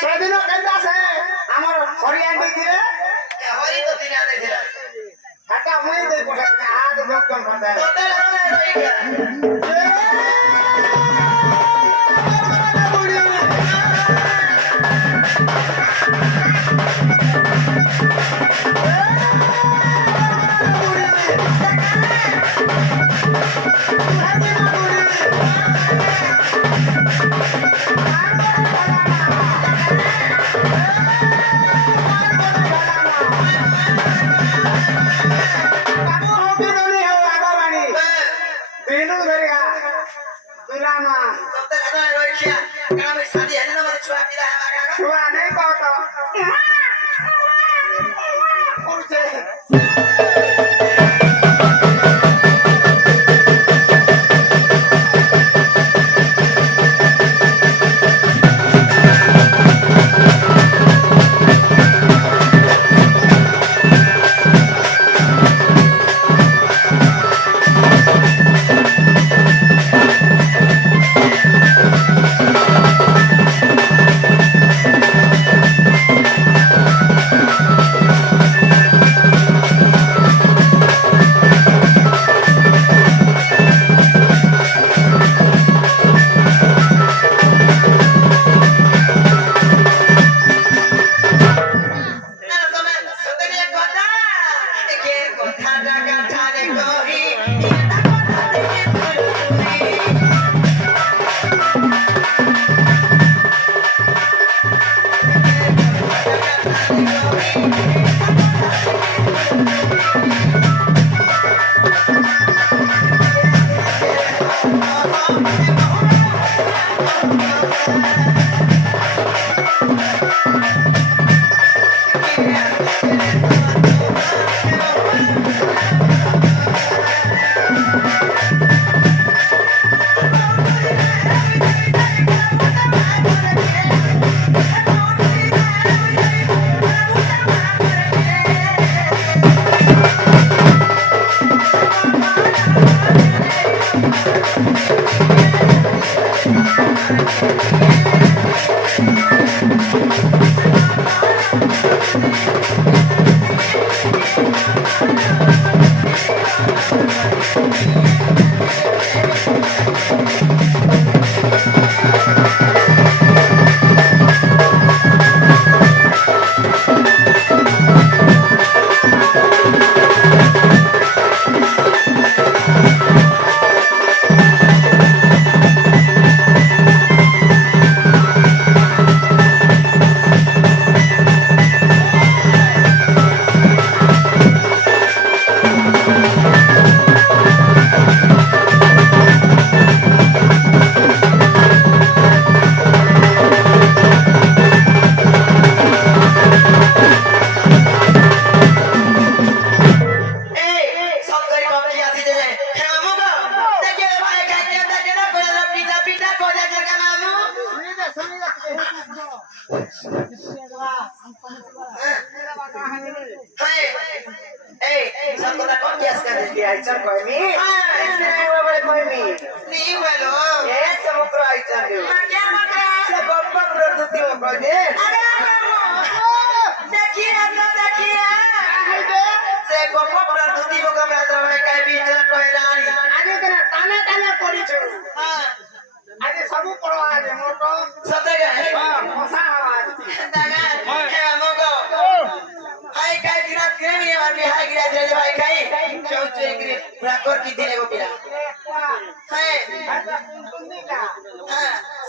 সেদিনও কেন্দ্র আছে আমার হরিয়ান দিলে হরি তো দিনে আনে দিলা হাটা মুই দেই পড়া আগ ভক্তম পাতা তোতে রই গয়া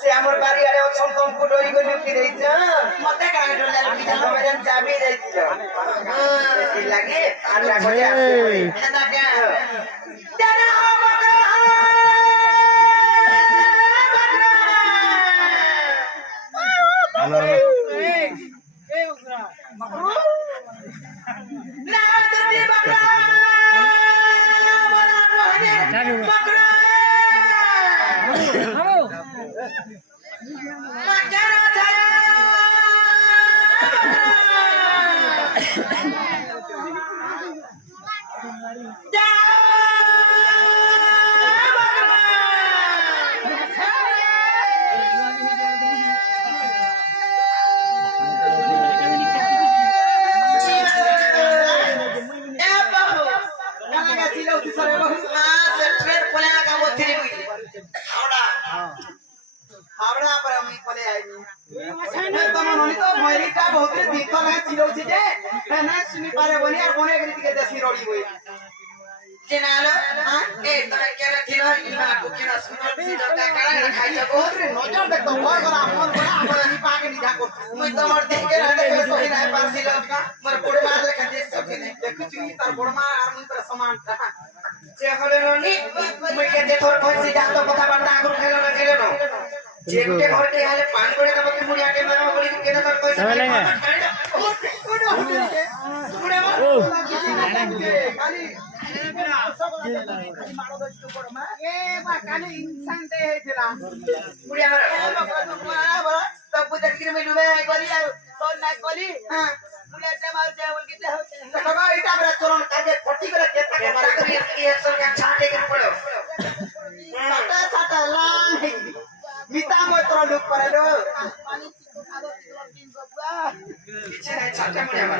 से हमर बारी आरे छम तम को डोरी को निपटी रही छ मते काहे डोला बिजा मेरे चाबी रही छ हां लागे आला गले आसे हेदा के तेरा बकरा हेलो ए बकरा मकरू ना दती बकरा बोला रोहने बकरा ইমা কুকিনা সুন্দর সিটা কাকারা খাই যাবো নজর দেখতো ভয় করা মন করা আমার নিপাকে নিধা করছে মুই তোমার দেখে রানে করে সহি নাই পারছিল মোর বুড়ে মা লেখা দিয়ে সকিনে দেখুছি তার বড় মা আর মুই তার সমান যে হলে ননি মুই কেতে তোর কইছি যা তো কথাবার্তা আগুন খেলো না যে গুটে ঘরতে হালে পান করে তোমাকে মুড়ি আটে মারবো বলি কেতে তোর কইছি খালি কালি ইনসান দে হয়েছিল মুড়ি আমার তবু দেখি মিলু বে করি আর তোর না করি হ্যাঁ মুড়ে মাল যায় বল কিতে হচ্ছে বাবা এটা আমরা চরণ কাজে ফটি করে কেতা এবারে তুমি কি এসব কা ছাটে করে পড়ো ছাটা ছাটা লাল হেগি মিতা মই তোর লোক করে লো পানি চিকো খাদো দিন বাবা কিছু নাই ছাটে মুড়ি আমার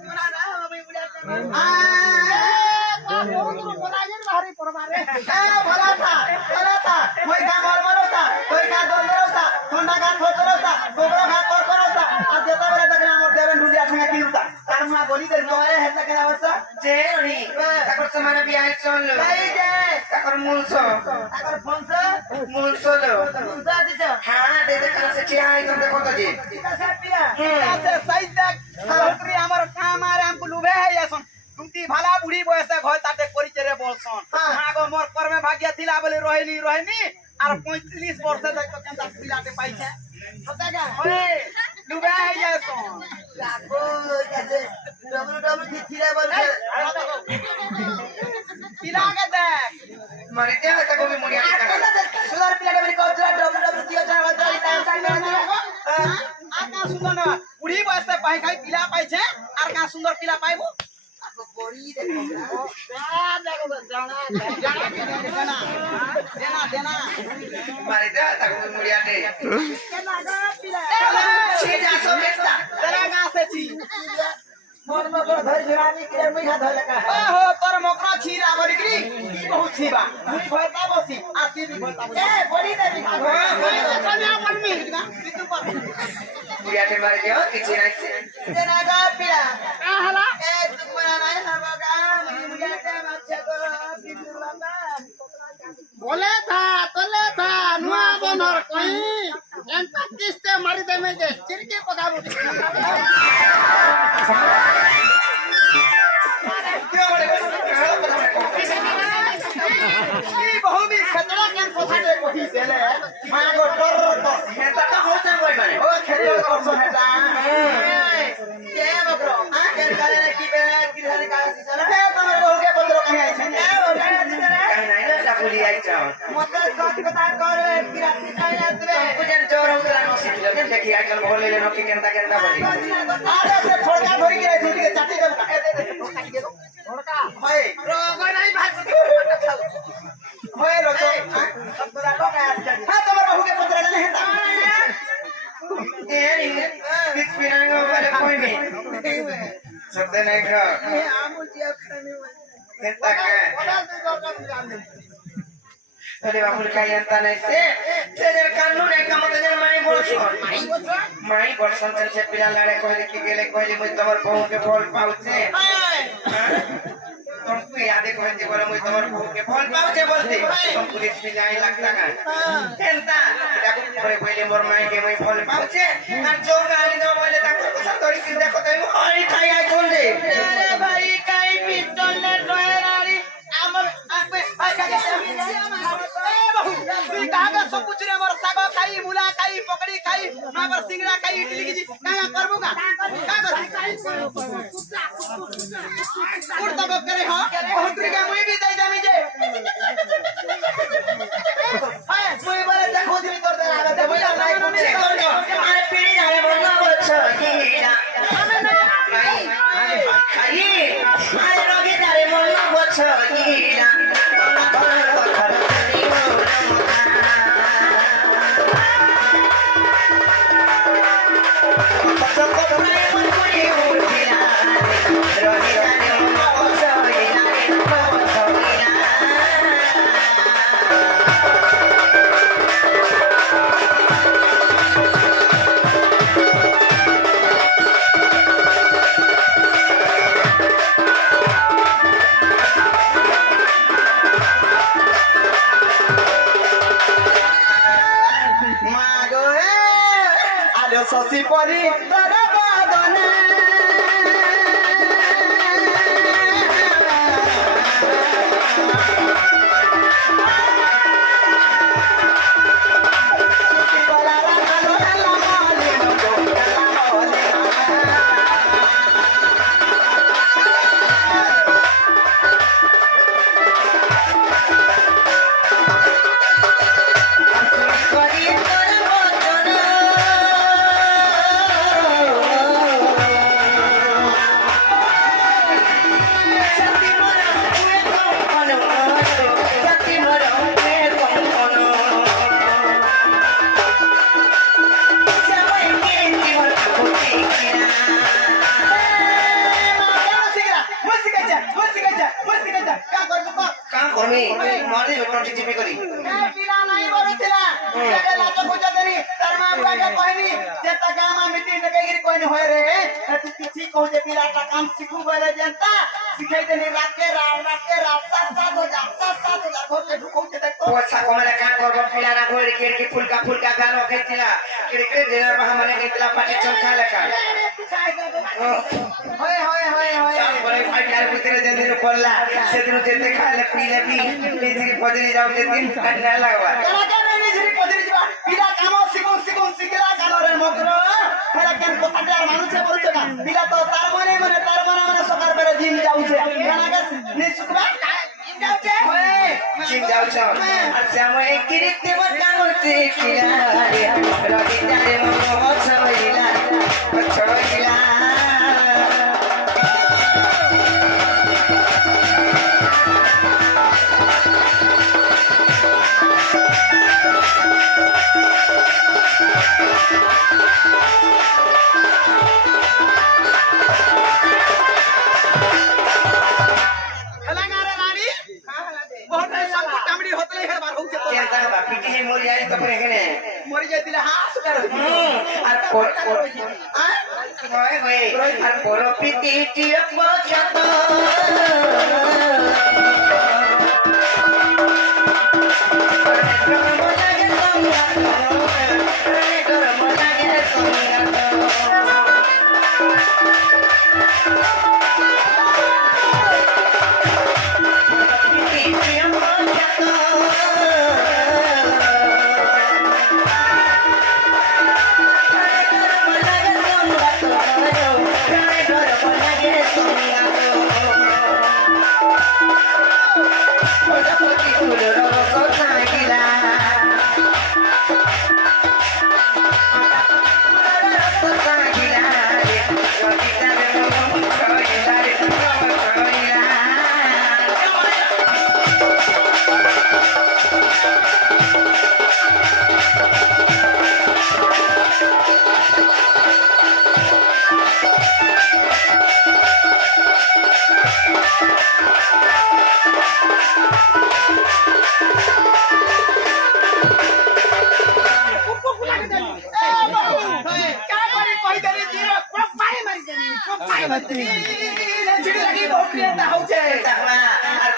তোরা না আমি মুড়ে ভারী পড়বারে ভলা থা মই কা মরমরতা কই কা দরমরতা ঠান্ডা কা থতরতা গোবর কা করকরতা আর যেতে বেলা দেখলে আমার দেবেন ঢুলিয়া ঠেঙা কিলতা তার মুনা গলি দের নয় হেতা কেনা অবস্থা যে নি তারপর সমানে বিয়া চললো এই যে তারপর মুলছ তারপর ফোনস মুলছলো উনসা দিছ হ্যাঁ দে দে কাছে কি আই তো দেখো তো জি কাছে পিয়া কাছে সাইজ দেখ সালপুরি আমার কাম আর আমকু লুবে হেয়াছন তুই ভালা বুড়ি বয়সে ঘর তাতে পরিচয় বলছন আগো মোর কর্মে ভাগ্য থিলা বলে রহিনি আর 35 বর্ষে দেখ তো কেনতা পিলাতে পাইছে সতাগা ওই লুবে হেয়াছন লাগো কাছে ডবল থিলা বলছে পিলাকে দেখ মারিতে হয় তাকে মুড়ি আটে সুন্দর পিলাকে বলি কতরা ডবল থিও চার বছর টাইম আকা সুন্দর না বুড়ি বয়সে পাই খাই পিলা পাইছে আর কা সুন্দর পিলা পাইবো বড়ি দেখো দেনা মারিতে হয় তাকে মুড়ি আটে কেনা গা পিলা সে যা সব দেখতা দেনা গা আছেছি মন মকর ধরি ঝরানি কে মুই হাত ধরে কা ওহো তোর মকরা ছিরা বলি কি বহুত ছিবা মুই ভয়তা বসি আর তুই ভয়তা বসি এ বলি দেবি কন্যা বলমি তুই পার মুড়ি আটে মারিতে হয় কিছু নাই দেনা গা পিলা কা হলা এ তুমরা নাই হবা গা মুই আতে মাছ গো বিদুর বাবা बोले था तोले था नुआ बनर कहीं एंता किस्ते मारी दे में जे चिरके पका बुटी की बहुमी खतरा केन पोसाटे कोठी सेले मागो डर तो হেতা তো হতে কই মানে ओ खेलो करसो हेटा के बकरो आ के काले की बेला की धाने का सिसरा ए तमर बहु के पत्रो कहीं आई छे ए ओ काहे सिसरा কাই নাই না চাপুলি আইছো मते सच कथा कर की राती काहे आतबे বুঝেন জোর উতরা নসি দিল দেন দেখি আইজন বলে লেনো কি কেনতা কেনতা বলি আরে সে ফড়কা ধরি के झूठी के चाटी दे ए दे फड़का के दो फड़का होय রোগ নাই ভাত होय रोको सब बड़ा तो का हां तमर बहु के पत्रो ने हेता এনি ঠিক পিরাঙ্গ বলে কই নি শব্দ নাই কা ए आमु जिया खाने में কেনতা কে ओला से दरकार जान दे তাহলে বাবুল কাই এন্তা নাই সে যে কান্নু নাই কামতে যেন মাই বলছন মাই বলছন সে পিলা লাড়ে কইলে কি গেলে কইলে মুই তোমার বউকে ফল পাউছে तुमको याद है कोई बोला मुझे तुम्हारे बहू के फल पाउचे बोलते तुम पुलिस में जाए लाख टका केनता देखो परे पहले मोर माई के मैं फल पाउचे और जो गाली दो बोले तक को सतोरी की देखो तो ओई खाई आई चल दे अरे भाई काई पिस्तौल ने रोयरारी आमर आके आके ए बहु तू कहां का सब कुछ रे मोर साग खाई मुला खाई पकड़ी खाई मागर सिंगड़ा खाई इडली की का करबो का कर उड़ तब करे हां बहुतरी का मुई भी दई जामी जे हाय मुई बोले देखो दिमी कर दे आगे मुई नहीं कुछ हमारे पीढ़ी जाने बोलना बच्चा हीरा खाई खाई अरे रोगे जाने बोलना बच्चा हीरा শশী পরি তার বদনে ପିଲା ନାଇଁ ବରୁଥିଲା ଏକେ ଲାଜ ପୂଜା ଦେରି ତାର ମା ବୁଆକେ କହିନି ଯେ ତାକେ ଆମା ମିଟିଂ ଡକେଇକିରି କହିନି ହୋଏ ରେ ତୁ କିଛି କହୁଛେ ପିଲାଟା କାମ ଶିଖୁ ବୋଲେ ଯେନ୍ତା ଶିଖେଇ ଦେନି ରାତେ ରାସ୍ତା ସାତ ହଜାର ଘରକେ ଢୁକଉଛେ ଦେଖ ପଇସା କମେଲେ କାଁ କରବ ପିଲା ନା ଗୋଳି କିଡକି ফুলকা গান খেয়েছিলা কিড়কিড় দিনের বাহা মানে খেয়েছিলা পাটি চমকা লেখা হয় হয় হয় হয় তারপরে ফাইটার ভিতরে যেদিন পড়লা সেদিন যেতে খাইলে পিলে পি নিজের ফজরি যাও যেদিন ঠান্ডা লাগবা কেন কেন নিজের পদিরি ଯିବା ପିଲା କାମ ଶିଖିଲା କାନରେ ମଗ୍ର ହେରା କେন କଥାଟେ আর মানুষে বলছে না পিলা তো তার মানে সকার বেলা জিম যাউছে কেন কে নি শুকবা যাউছে জিম যাউছ আর শ্যামে কিরিতে বটা করতে খিলা রবি তারে মন ছইলা মরি যাইতিলে হাস করে আর আর পরপিতি টিয় পছত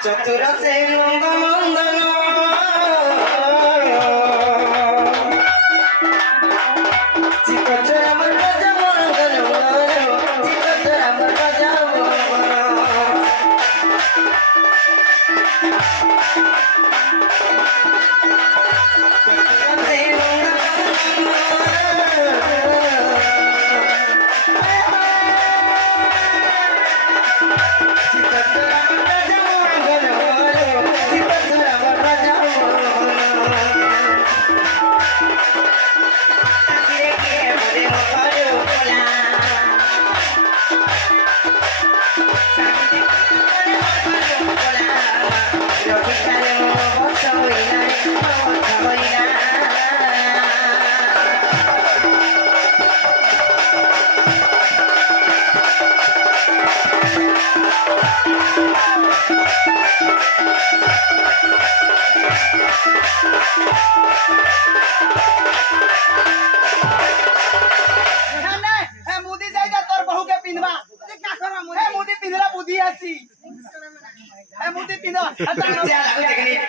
চতুর সে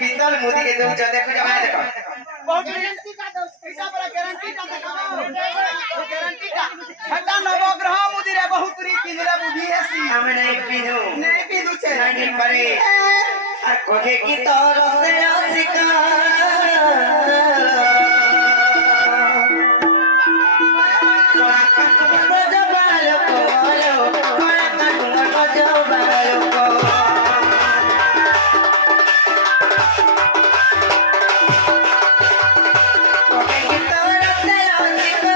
পিতল মোদি के तुम देखो जमा देखो गारंटी का दो पैसा पर गारंटी का दिखाओ ଆମେ ନାଇଁ ପିନ୍ଧୁ नहीं पीदू छे ନାଇଁ ପାରେ আর কহে কি তোর সে অধিকা কড়া কাটু গজবালো কোলো কড়া কাটু গজবালো কোলো কহে কি তোর সে অধিকা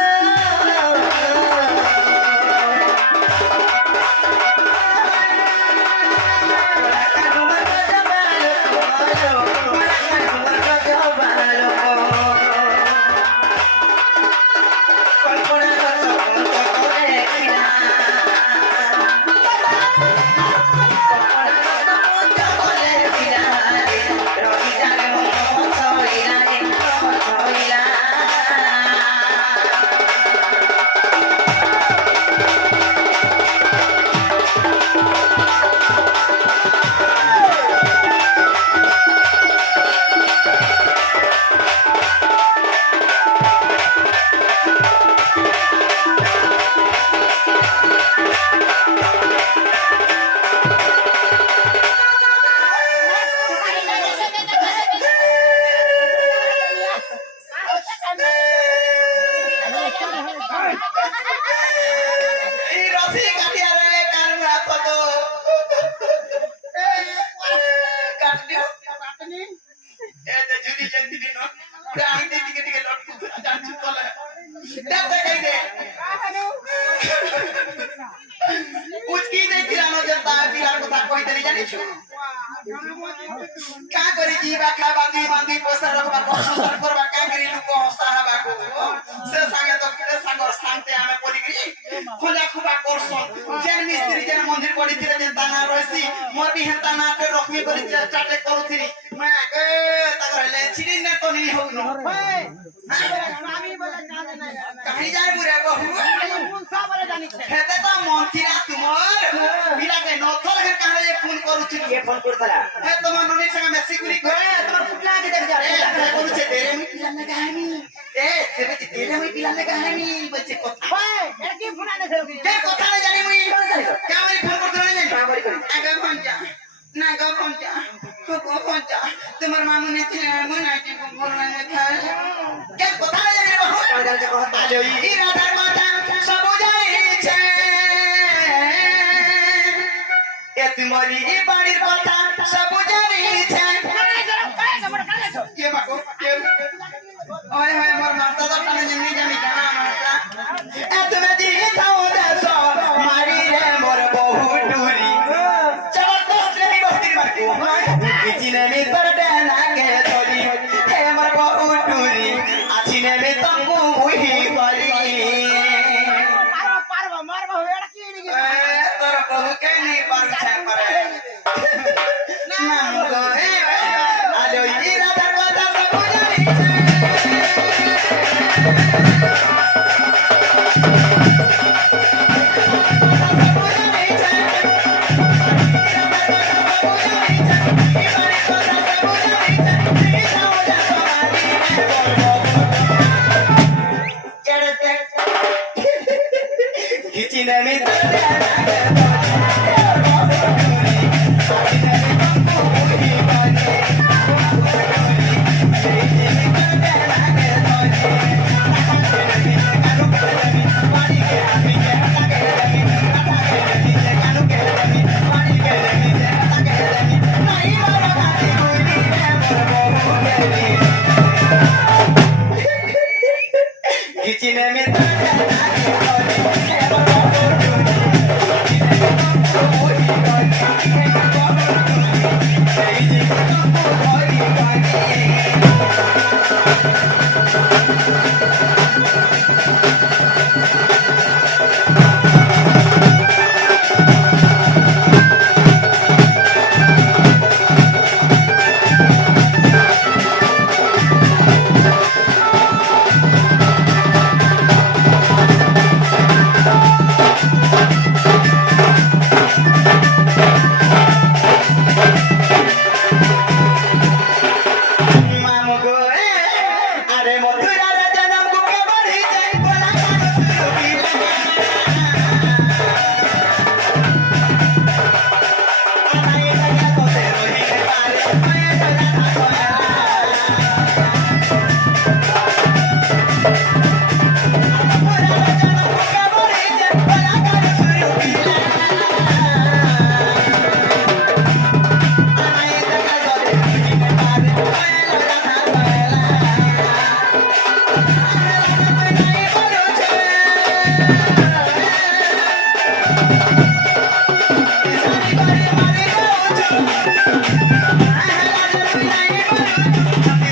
এই রসি কাটিয়ারে কানরা কত কাট দিও এতে জুরি জন্তি দিন আমি দিকে দিকে লটকু যাচ্ছি তলে দেখতে কই দে উচকি দেখিলানো জনতা পিলার কথা কইতেলি জানিস কা করি जीवा खाबा दी बांधी पैसा रखबा संसार करबा का करी लोक हस्ता हबाको से संगे तो किले संग शांति आमे पलिगरी खोला खुबा करसन जेन मिस्त्री जेन मंदिर पड़ी थिले जेन दाना रहसी मोर भी हेता नाटे रखमी करी चाटे करूथिनी मैं ए तकर ले छिड़ी ने तो नहीं होनो আমি বলে কাজ নাই कहीं जाय बुरे बहु কোন সব বলে জানি ছে हेते तो मंथिरा तुमर बिला के नथल के काहे फोन करूथिनी ये फोन करतला हे तुम ननी संग मेसेज गुली करे तुम फुटला के देख जा रे बोलु छे तेरे मी पिला ने कहानी ए तेरे तेरे मी पिला ने कहानी बच्चे কথা ভাই এটা কি ফোন আনে ছিল के কথা न जानी मुई क्या मेरी फोन करत नहीं जानी काबरी करी आगे पंचा ना गो पंचा को पंचा तुम्हार मामू ने थे मना के को बोलना ने खा के কথা न जानी बाबू काजल के कहता आजो ई राधार माता सब जानी छे ए तुम्हारी ई बाड़ीर কথা सब जानी छे के बाको के ओए होए मोर माता तो तने जिंदगी जानी जाना माता ए तुम्हें दी थाओ देसो मारी रे मोर बहु डूरी चलो तो ले भी बहुती मार को किचने में तर देना के तोरी हे मोर बहु डूरी आछिने में तंगु हुई करी পারবো মারবো এটা কি নিকি ए तोर बहु के नहीं पार छे परे ना गो ए आजो ई राधा কথা सब जानी छे खिचने में खिचने में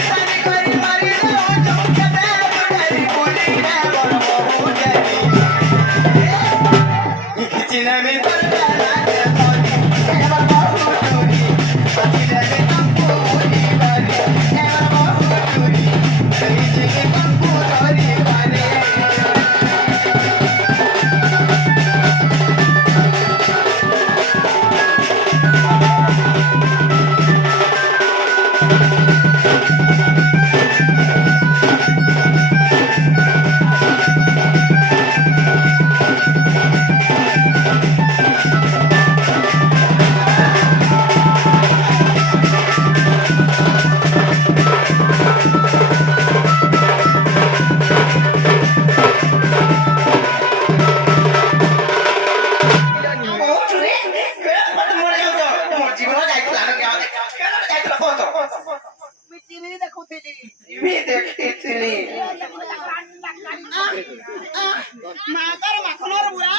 সারি করি মারি দাও চমকে দে বড়াই বলি রে বড় বহু জানি কিচনে মে করলা লাগে তোরি এবার বহু চুরি কিচনে মে তম্পু বলি বারে এবার বহু চুরি কিচনে তম্পু ধরি বারে চিনি দেখুଥିଲି মাকৰ মাখনৰ বুঢ়া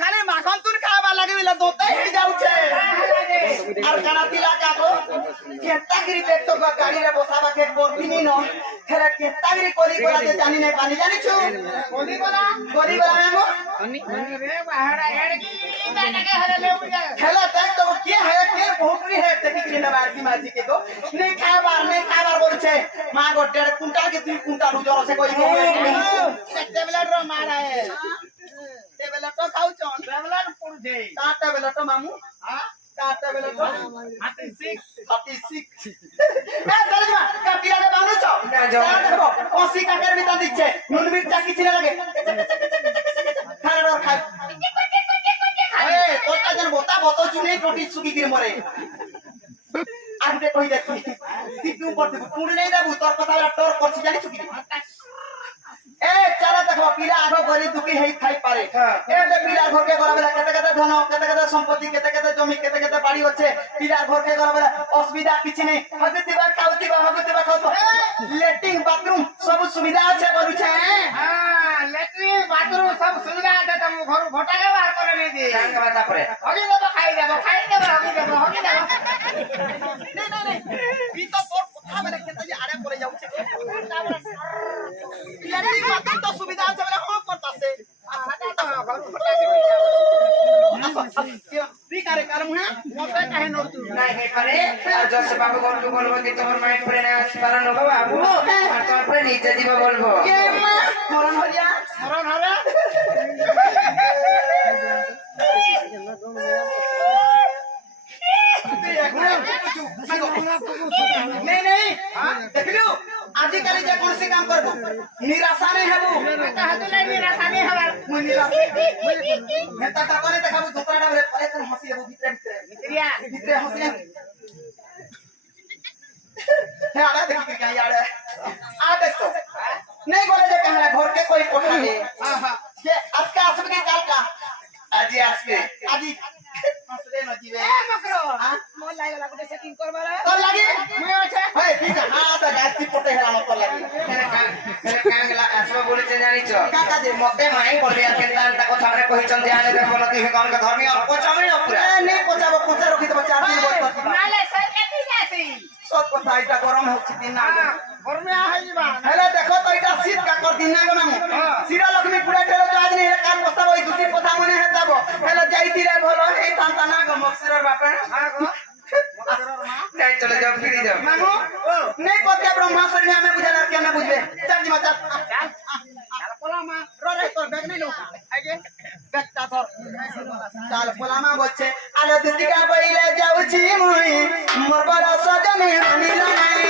খালি মাখন তোৰ খাবা লাগে বোলে দোতাই হৈ যাউছে আর কানা তিলা কাকো কেতাগিরি দেখতো গাড়িরে বসাবা কে করতিনি ন হেরা কেতাগিরি করি বলাতে জানি না পানি জানিছু কলি বলা করি বলা মেমো রে বাহারা হেড়কি দাটাকে হরে লেউ যা হেলা দেখ তো কি হে কে ভোকরি হে দেখি কি না বাড়তি মাঝি কে গো নেই খাবার বলছে মা গো 1.5 কুইন্টাল के 2 কুইন্টাল উজর আছে কই গো টেবলেট র মারা হে টেবলেট তো খাউছন টেবলেট পড়ছে তা টেবলেট মামু হ্যাঁ তা টেবলেট 36 এ তালিমা কাপিলা কে বানুছ না যাও দেখো কসি কাকের ভিতর দিচ্ছে নুন মির্চা কিছু না লাগে খাড়া ডর খাই এ তোটা যেন বতা বতো চুনে রুটি সুকি গির মরে আগে কই দেখি সিটু পড়তে পুড়ে নেই দেবু তোর কথা টর করছি জানি চুকি এ চালা দেখো পিলা আগ গরি দুকি হেই খাই পারে এ বে পিলা ঘরকে গরাবেলা কেতে কেতে ধন কেতে কেতে সম্পত্তি কেতে কেতে জমি কেতে কেতে বাড়ি হচ্ছে পিলা ঘরকে গরাবেলা অসুবিধা কিছু নেই হগতিবা খাওতিবা লেট্রিন বাথরুম সব সুবিধা আছে বলুছে হ্যাঁ লেট্রিন বাথরুম সব সুবিধা আছে তম ঘর ভটাকে বাহার করে নি দি কাঙ্গ বাতা পরে হগি দেব খাই দেব হগি দেব नहीं ई तो तोर কথা মানে কেতে যে আড়ে পড়ে যাচ্ছে লেট্রিন বাথরুম তো সুবিধা আছে বলে কম করতাছে বিকারে কারম হ্যাঁ মতে কাহে নড়তু নাই হে পারে আর জস বাবু বলবো বলবো কি তোমার মাইন্ড পরে না পারা নবো বাবু আর তোমার পরে নিচে দিব বলবো কে মা মরণ হইয়া মরণ হরে नहीं देख लियो आजिकली जे कौन से काम करबो निराशा नहीं हेबो हातले निराशा नहीं हवार मुई निराशा नेता का करे देखाबो दुसराडा रे परे तन हसी हेबो मित्रिया भीतर हसी हे आड़ा देखि के क्या यार आ देखो नहीं बोले जे कहला घर के कोई कोठा दे हां हां ये आज का आसब के काल का आज आसबे आज हसले न जीवे ए मकरो हां मोर लागला गुटे सेटिंग करबाला तो लागी মই আছে हे ठीक है हां तो गाती पोटे हेला मत लागी কাঙ্গলা আসবা বলেছে জানিছো কাকা দে মতে মাই পড়বে আর কেনতা তা কথা রে কহিছন যে আনে দেখো নতি হে কোন ধর্মী অল্প চামে না পুরা नहीं पचाबो पचा रखी तो 4 दिन बोल নালে সরকে ঠিক আছে सब কথা এটা গরম হচ্ছে দিন না গরমে আইবা হেলে দেখো তো এটা শীত কা কর দিন না গো মামু সিরা লক্ষ্মী পুরা টেলো তো আজ নেই কাল বস্তা ওই দুটি কথা মনে হে যাব হেলে যাইতি রে ভলো এই তান্তা না গো মকসিরর বাপে যাই চলে যাও ফিরে যাও মামু नहीं पत्या ब्रह्मा शरीर हमें बुझा ना क्या ना बुझबे चल जी मत চাল পোলা মা রে তোর ব্যাগ নেই লো আগে ব্যাগটা ধর চাল পোলামা বলছে আলো দিদিকা বইলে যাউছি মুই মোর বড় সজনে মানিলা নাই